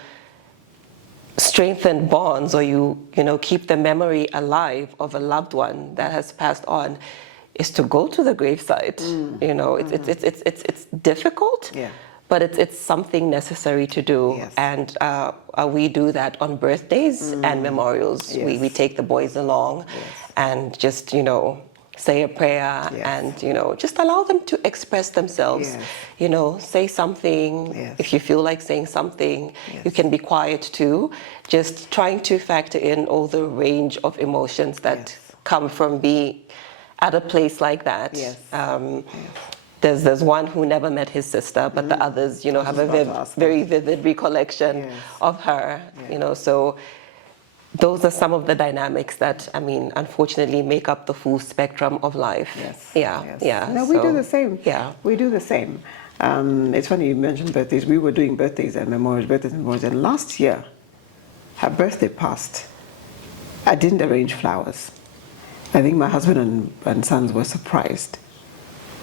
strengthen bonds or you keep the memory alive of a loved one that has passed on is to go to the gravesite. It's difficult. Yeah. But it's something necessary to do. Yes. And we do that on birthdays and memorials. Yes. We take the boys along and just, say a prayer and, just allow them to express themselves. Yes. Say something. Yes. If you feel like saying something, you can be quiet too. Just trying to factor in all the range of emotions that come from being at a place like that. Yes. There's one who never met his sister, but the others, have a very vivid recollection of her, so those are some of the dynamics that, unfortunately make up the full spectrum of life. Yes. No, we do the same. Yeah. We do the same. It's funny you mentioned birthdays. We were doing birthdays and memorials, and last year, her birthday passed. I didn't arrange flowers. I think my husband and sons were surprised.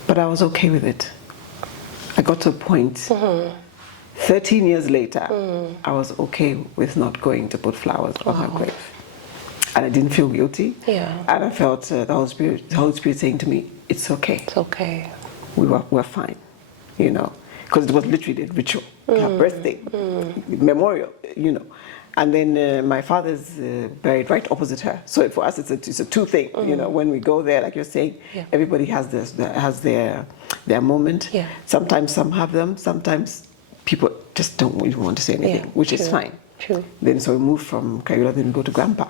But I was okay with it. I got to a point, 13 years later, I was okay with not going to put flowers on her grave. And I didn't feel guilty. Yeah. And I felt the Holy Spirit saying to me, it's okay. It's okay. We're fine, because it was literally a ritual, her birthday, memorial, And then my father's buried right opposite her. So for us, it's a two thing. You know, when we go there, like you're saying, everybody has their moment. Yeah. Sometimes some have them. Sometimes people just don't even want to say anything, which is fine. True. Then so we move from Kayula, then we go to Grandpa.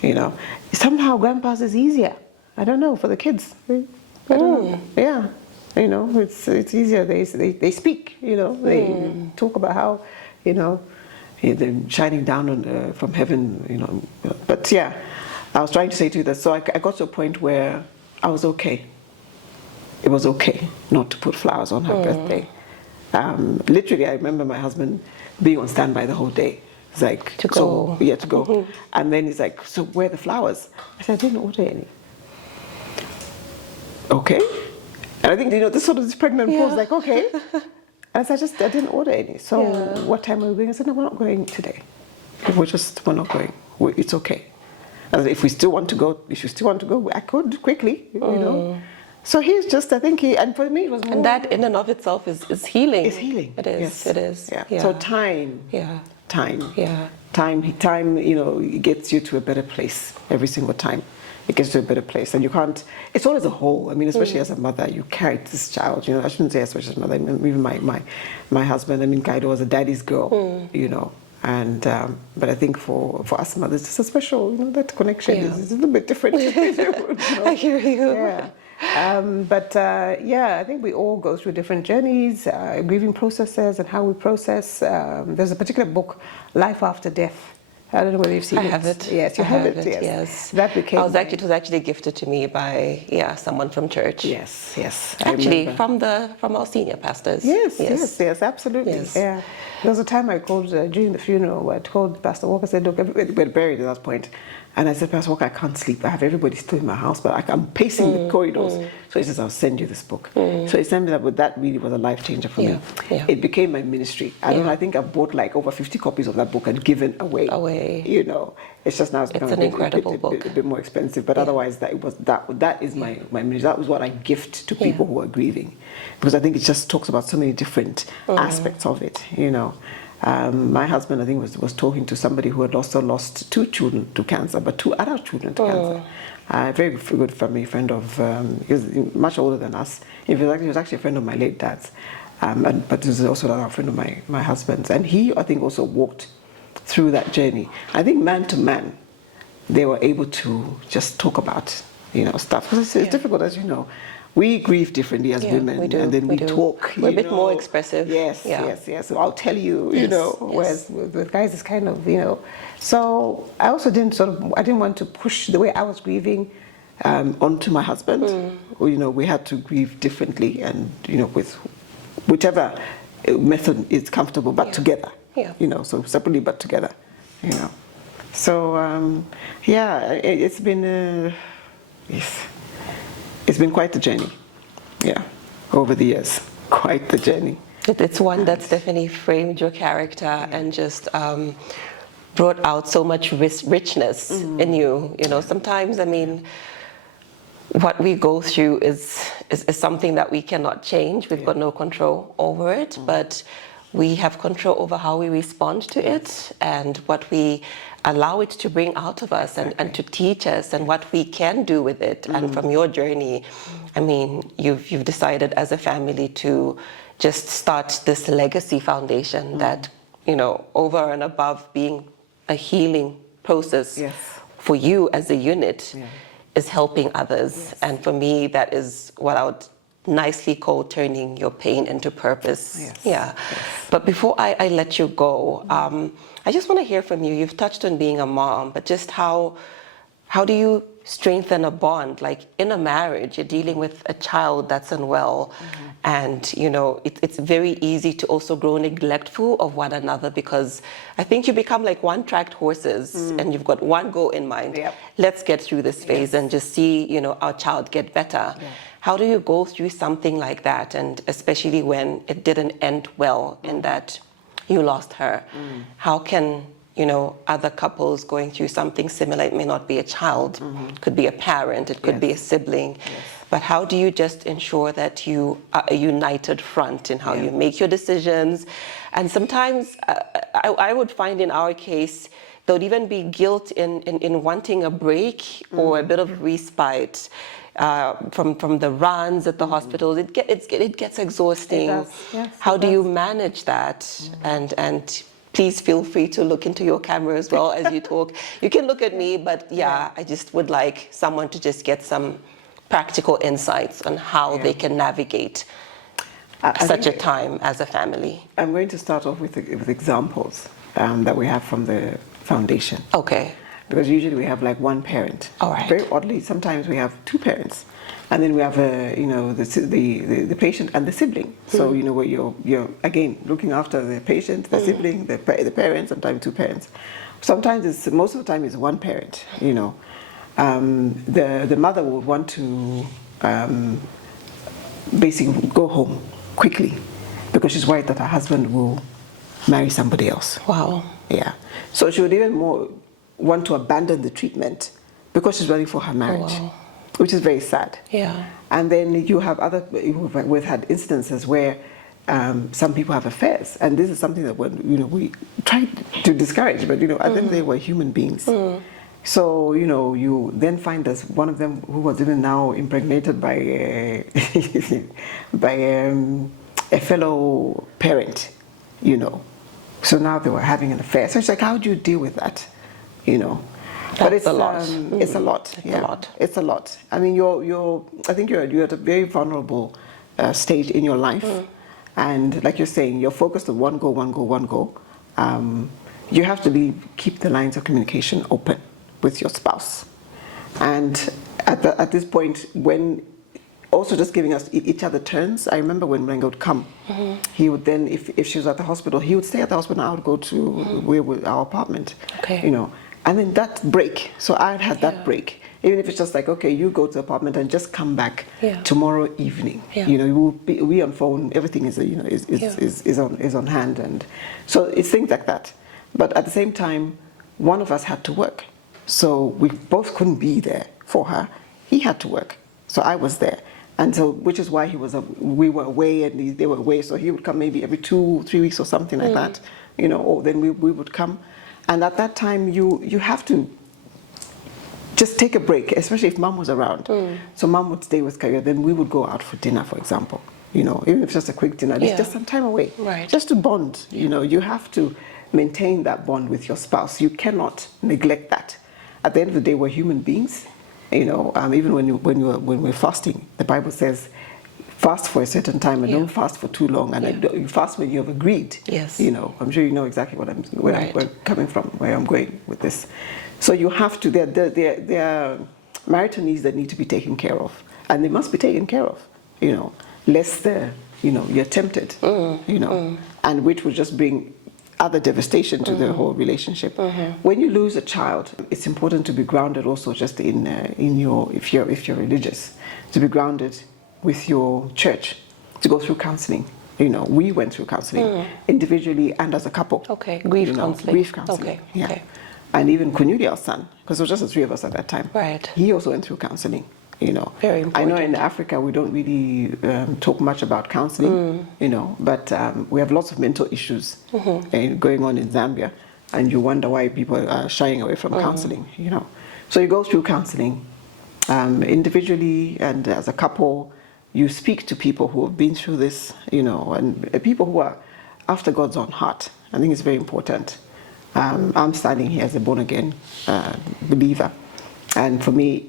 You know, somehow Grandpa's is easier. I don't know, for the kids. I don't know. Yeah. You know, it's easier. They speak. You know, they talk about how, you know, they're shining down on from heaven. You know, but yeah, I was trying to say to you that. So I got to a point where I was okay. It was okay not to put flowers on her birthday. Literally, I remember my husband being on standby the whole day. It's like To go. So, yeah, to go. And then he's like, "So where are the flowers?" I said, "I didn't order any." Okay. And I think, you know, this sort of this pregnant pause, like, okay. And I said, I didn't order any. So what time are we going? I said, no, we're not going today. We're not going. It's okay. And if you still want to go, I could quickly, you know. So he's just, I think and for me it was more. And that in and of itself is healing. It's healing. It is. Yes. It is. Yeah. So time. Yeah. Time. Yeah. Time, you know, it gets you to a better place every single time. It gets to a better place, and you can't. It's always a whole. I mean, especially as a mother, you carried this child. You know, I shouldn't say especially as a mother. I mean, even my husband. I mean, Kaido was a daddy's girl. You know, and but I think for us mothers, it's a special. You know, that connection is a little bit different. You know? I hear you. Yeah. I think we all go through different journeys, grieving processes, and how we process. There's a particular book, Life After Death. I don't know whether you've seen it. I have it. Yes, you have it. Yes. That became. It was actually gifted to me by someone from church. Yes. Actually, from our senior pastors. Yes, absolutely. Yes. Yeah. There was a time I called during the funeral. I told Pastor Walker, I said, "Look, everybody we're buried at that point." And I said, Pastor Walker, I can't sleep. I have everybody still in my house, but I'm pacing the corridors. So he says, I'll send you this book. So he sent me that, but that really was a life changer for me. Yeah. It became my ministry. I think I've bought like over 50 copies of that book and given away. You know, it's just now it's become an incredible book. A bit more expensive, but otherwise that is my ministry. That was what I gift to people who are grieving, because I think it just talks about so many different aspects of it. You know. My husband, I think, was talking to somebody who had also lost 2 children to cancer, but 2 adult children to cancer. A very good family friend of, he was much older than us. He was actually a friend of my late dad's, but he was also a friend of my husband's. And he, I think, also walked through that journey. I think man to man, they were able to just talk about, you know, stuff. Because it's difficult, as you know. We grieve differently as women, we do, and then we talk. We're a bit more expressive. Yes. So I'll tell you, you know. Whereas with guys, it's kind of, you know. So I also didn't want to push the way I was grieving onto my husband. You know, we had to grieve differently, and you know, with whichever method is comfortable, but together. You know, so separately but together. You know. So it's been It's been quite the journey, over the years. Quite the journey. It's one that's definitely framed your character and just brought out so much richness in you. You know, sometimes, I mean, what we go through is something that we cannot change. We've got no control over it, but we have control over how we respond to it and what we allow it to bring out of us and to teach us and what we can do with it. And from your journey, I mean, you've decided as a family to just start this legacy foundation that, you know, over and above being a healing process for you as a unit is helping others. And for me, that is what I would nicely call turning your pain into purpose. But before I let you go, I just want to hear from you. You've touched on being a mom, but just how do you strengthen a bond? Like in a marriage, you're dealing with a child that's unwell, and you know it's very easy to also grow neglectful of one another, because I think you become like one-tracked horses, and you've got one goal in mind. Let's get through this phase and just see, you know, our child get better. How do you go through something like that, and especially when it didn't end well in that you lost her? How can, you know, other couples going through something similar, it may not be a child, it could be a parent, it could be a sibling, But how do you just ensure that you are a united front in how you make your decisions? And sometimes I would find in our case, there would even be guilt in wanting a break or a bit of respite from the runs at the hospitals. It gets exhausting. It does. Yes, How it do you does. manage that? And please feel free to look into your camera as well as you talk. You can look at me, but I just would like someone to just get some practical insights on how they can navigate such a time as a family. I'm going to start off with examples that we have from the foundation. Okay. Because usually we have like one parent. All right. Very oddly, sometimes we have two parents, and then we have the patient and the sibling. So where you're again looking after the patient, the sibling, the parent, sometimes two parents. Sometimes most of the time it's one parent. The mother would want to basically go home quickly because she's worried that her husband will marry somebody else. Wow. Yeah. So she would even more want to abandon the treatment because she's running for her marriage, which is very sad. Yeah. And then you have we've had instances where some people have affairs, and this is something that we try to discourage, but I think they were human beings. So you then find there's one of them who was even now impregnated by a fellow parent, So now they were having an affair. So it's like, how do you deal with that? But it's a lot. It's a lot. It's a lot. I mean, I think you're at a very vulnerable stage in your life, and like you're saying, you're focused on one goal. You have to keep the lines of communication open with your spouse, and at this point, when also just giving us each other turns. I remember when Mlenga would come, he would then, if she was at the hospital, he would stay at the hospital and I would go to our apartment. Okay. And then that break, so I had that break. Even if it's just like, okay, you go to the apartment and just come back tomorrow evening. Yeah. We on phone, everything is on hand, and so it's things like that. But at the same time, one of us had to work, so we both couldn't be there for her. He had to work, so I was there. And so, which is why we were away and they were away. So he would come maybe every 2-3 weeks or something like that, or then we would come. And at that time, you have to just take a break, especially if mom was around. So mom would stay with Kayula, then we would go out for dinner, for example. Even if it's just a quick dinner, it's just some time away. Right. Just to bond, you have to maintain that bond with your spouse. You cannot neglect that. At the end of the day, we're human beings. Even when we're fasting, the Bible says, fast for a certain time and don't fast for too long. And you fast when you have agreed. Yes. I'm sure you know exactly where I'm coming from, where I'm going with this. So you have to. There are marital needs that need to be taken care of, and they must be taken care of. Lest you're tempted. And which will just bring other devastation to the whole relationship. When you lose a child, it's important to be grounded also just in your, if you're religious, to be grounded with your church, to go through counseling. We went through counseling individually and as a couple. Okay, grief counseling. Grief counseling. Okay. Yeah. Okay. And even Kunyulia's son, because it was just the three of us at that time. Right. He also went through counseling. Very important. I know in Africa we don't really talk much about counseling, but we have lots of mental issues going on in Zambia, and you wonder why people are shying away from counseling, So you go through counseling individually and as a couple. You speak to people who have been through this, and people who are after God's own heart. I think it's very important. I'm standing here as a born-again believer. And for me,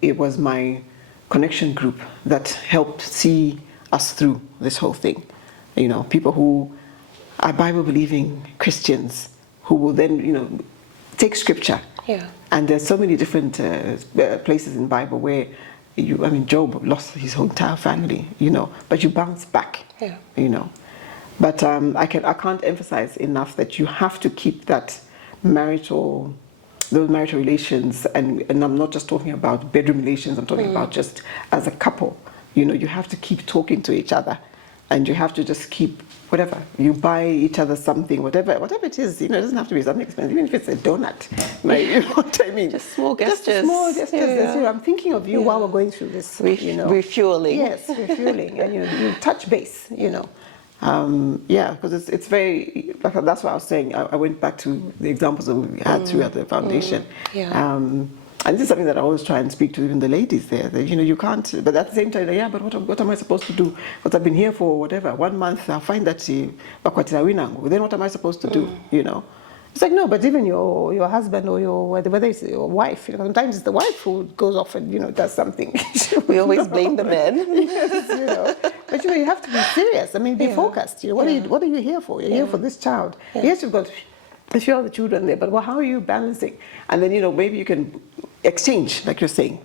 it was my connection group that helped see us through this whole thing. People who are Bible-believing Christians who will then, take scripture. Yeah. And there's so many different places in the Bible where, Job lost his whole entire family, but you bounce back, But I can't emphasize enough that you have to keep those marital relations, and I'm not just talking about bedroom relations, I'm talking about just as a couple, you have to keep talking to each other and you have to just keep whatever you buy each other something, whatever it is. It doesn't have to be something expensive, even if it's a donut. You know what I mean? Just small gestures. Just small gestures. I'm thinking of you while we're going through this. Refueling. Yes, refueling, and you touch base. Because it's very. That's what I was saying. I went back to the examples that we had throughout the foundation. And this is something that I always try and speak to even the ladies there. That, you can't. But at the same time, but what am I supposed to do? What I've been here for whatever 1 month, I'll find that then what am I supposed to do? It's like, no, but even your husband or whether it's your wife, sometimes it's the wife who goes off and does something. We always blame the men. Yes, but you have to be serious. I mean, be focused. What are you here for? You're here for this child. Yes, you've got a few other children there, but how are you balancing? And then maybe you can exchange, like you're saying.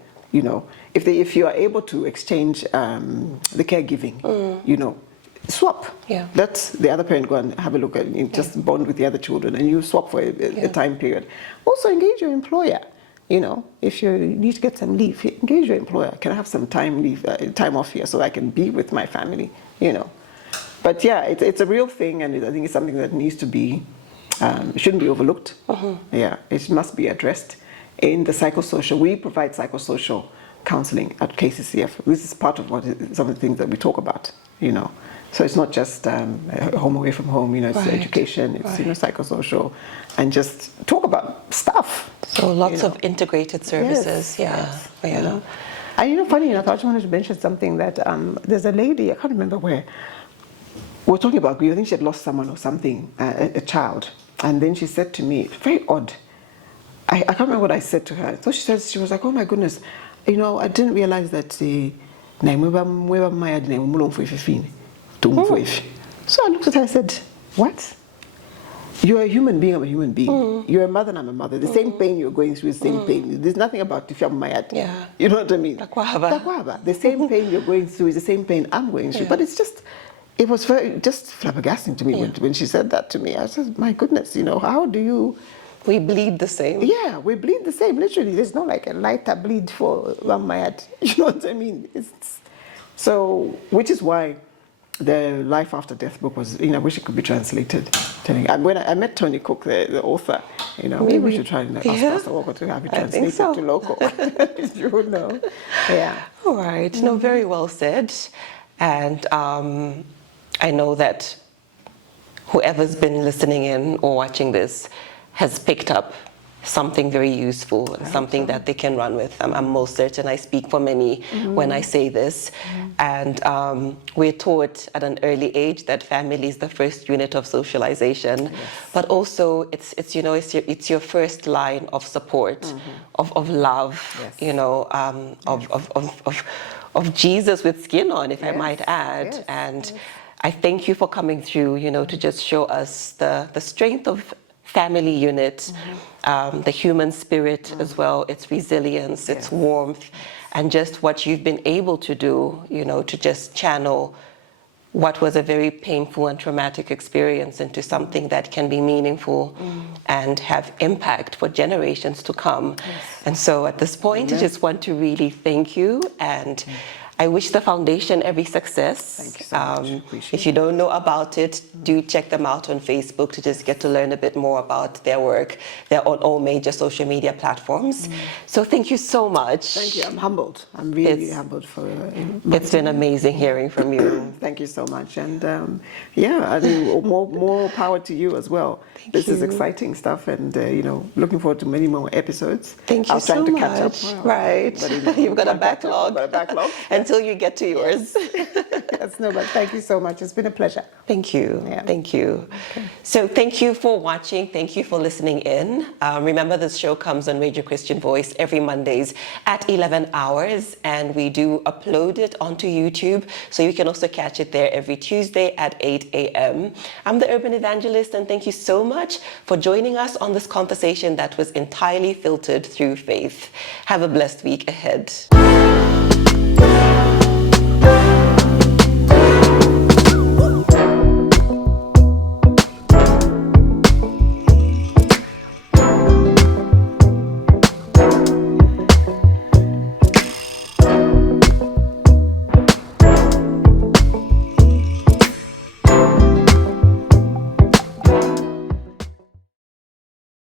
If you are able to exchange the caregiving, swap. Let the other parent go and have a look at it, just bond with the other children, and you swap for a time period. Also engage your employer. If you need to get some leave, engage your employer. Can I have some time off here so I can be with my family? But yeah, it's a real thing, and I think it's something that needs to be, it shouldn't be overlooked. Yeah, it must be addressed in the psychosocial. We provide psychosocial counseling at KCCF. This is part of some of the things that we talk about. So it's not just home away from home. It's education. It's psychosocial, and just talk about stuff. So lots of integrated services. Yes. And funny enough, I just wanted to mention something that there's a lady, I can't remember where. We're talking about grief. I think she had lost someone or something, a child, and then she said to me, very odd. I can't remember what I said to her. So she was like, oh my goodness, I didn't realize that so I looked at her and I said, what? You're a human being, I'm a human being. You're a mother and I'm a mother. The same pain you're going through is the same pain. There's nothing about if you're mayad. You know what I mean? The same pain you're going through is the same pain I'm going through. But it was very just flabbergasting to me when she said that to me. I said, my goodness, how do you... We bleed the same. Yeah, we bleed the same, literally. There's no like a lighter bleed for Ramayat. You know what I mean? So, which is why the Life After Death book was, I wish it could be translated. When I met Tony Cook, the author, maybe we should try and ask Pastor Walker to have it translated to local. You know. Yeah. All right. No, very well said. And I know that whoever's been listening in or watching this has picked up something very useful, something that they can run with. I'm most certain I speak for many when I say this. And we're taught at an early age that family is the first unit of socialization, but also it's your first line of support, of love, of Jesus with skin on, if I might add. And I thank you for coming through, to just show us the strength of family unit, the human spirit as well, its resilience, its warmth, and just what you've been able to do, to just channel what was a very painful and traumatic experience into something that can be meaningful and have impact for generations to come. And so at this point, I just want to really thank you, and I wish the foundation every success. Thank you so much. If you don't know about it, do check them out on Facebook to just get to learn a bit more about their work. They're on all major social media platforms. So thank you so much. Thank you. I'm humbled. I'm really humbled for it's been amazing hearing from you. Thank you so much. And I mean, more power to you as well. This is exciting stuff, and looking forward to many more episodes. Thank you so much. I was trying to catch up. Right. But, You've got a backlog. Until you get to yours. Yes, no, but thank you so much. It's been a pleasure. Thank you. Yeah. Thank you. Okay. So thank you for watching. Thank you for listening in. Remember, this show comes on Radio Christian Voice every Mondays at 11 hours, and we do upload it onto YouTube, so you can also catch it there every Tuesday at 8 a.m. I'm the Urban Evangelist, and thank you so much for joining us on this conversation that was entirely filtered through faith. Have a blessed week ahead.